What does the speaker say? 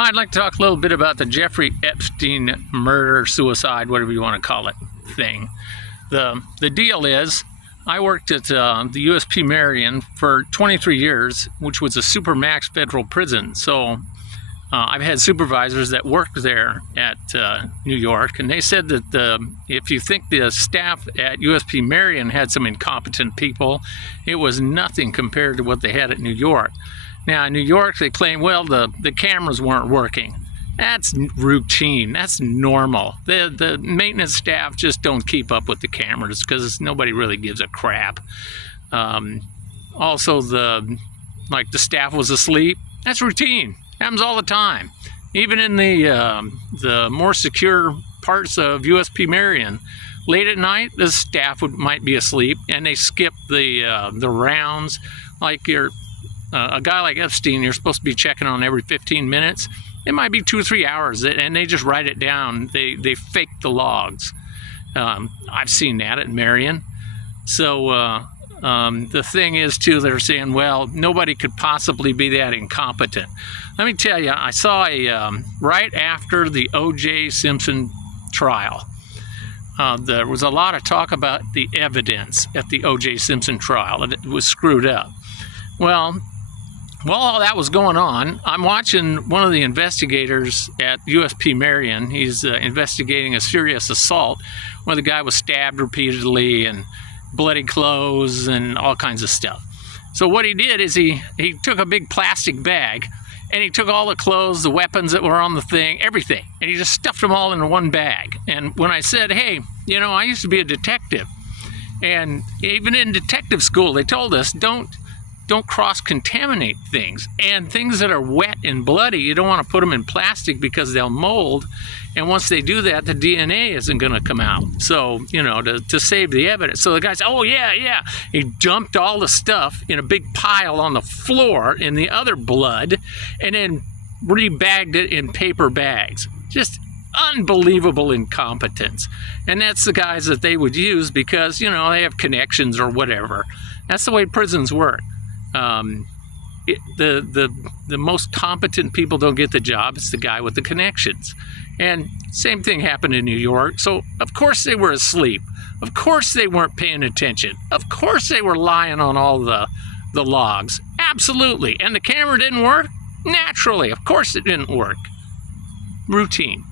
I'd like to talk a little bit about the Jeffrey Epstein murder, suicide, whatever you want to call it, thing. The deal is, I worked at the USP Marion for 23 years, which was a Supermax federal prison. So I've had supervisors that worked there at New York, and they said that if you think the staff at USP Marion had some incompetent people, it was nothing compared to what they had at New York. Now, in New York, they claim, well, the cameras weren't working. That's routine. That's normal. The maintenance staff just don't keep up with the cameras because nobody really gives a crap. Also, the staff was asleep. That's routine. Happens all the time. Even in the more secure parts of USP Marion, late at night, the staff might be asleep, and they skip the rounds. Like a guy like Epstein, you're supposed to be checking on every 15 minutes. It might be 2 or 3 hours, and they just write it down. They fake the logs. I've seen that at Marion. So the thing is, too, they're saying, well, nobody could possibly be that incompetent. Let me tell you, I saw right after the O.J. Simpson trial, there was a lot of talk about the evidence at the O.J. Simpson trial, and it was screwed up. Well, while all that was going on, I'm watching one of the investigators at USP Marion. He's investigating a serious assault where the guy was stabbed repeatedly and bloody clothes and all kinds of stuff. So what he did is he took a big plastic bag and he took all the clothes, the weapons that were on the thing, everything, and he just stuffed them all in one bag. And when I said, hey, I used to be a detective, and even in detective school, they told us don't cross-contaminate things. And things that are wet and bloody, you don't want to put them in plastic because they'll mold. And once they do that, the DNA isn't going to come out. So, to save the evidence. So the guy said, oh, yeah. He dumped all the stuff in a big pile on the floor in the other blood and then rebagged it in paper bags. Just unbelievable incompetence. And that's the guys that they would use because, they have connections or whatever. That's the way prisons work. The most competent people don't get the job. It's the guy with the connections. And same thing happened in New York. So of course they were asleep. Of course they weren't paying attention. Of course they were lying on all the logs. Absolutely. And the camera didn't work? Naturally. Of course it didn't work. Routine.